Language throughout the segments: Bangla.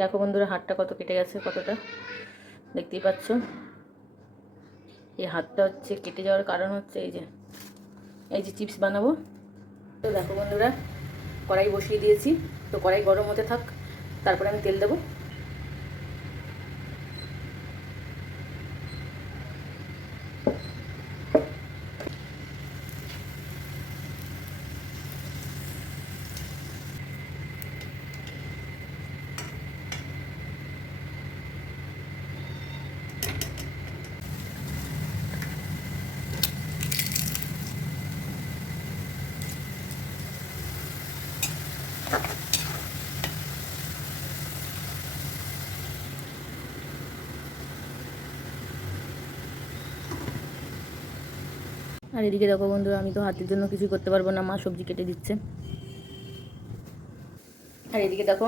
দেখো বন্ধুরা হাতটা কত কেটে গেছে, কতটা দেখতেই পাচ্ছ। এই হাতটা হচ্ছে কেটে যাওয়ার কারণ হচ্ছে এই যে চিপস বানাবো। তো দেখো বন্ধুরা কড়াই বসিয়ে দিয়েছি, তো কড়াই গরম হতে থাক, তারপরে আমি তেল দেবো। আর এদিকে দেখো বন্ধুরা, আমি তো হাতের জন্য কিছু করতে পারবো না, মা সবজি কেটে দিচ্ছে। আর এদিকে দেখো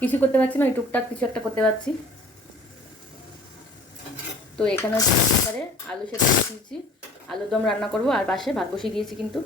কিছু করতে পারছি না, ওই টুকটাক কিছু একটা করতে পারছি। তো এখানে এবারে আলু সেদ্ধ দিয়েছি, আলুর দম রান্না করবো, আর পাশে ভাত বসিয়ে দিয়েছি কিন্তু।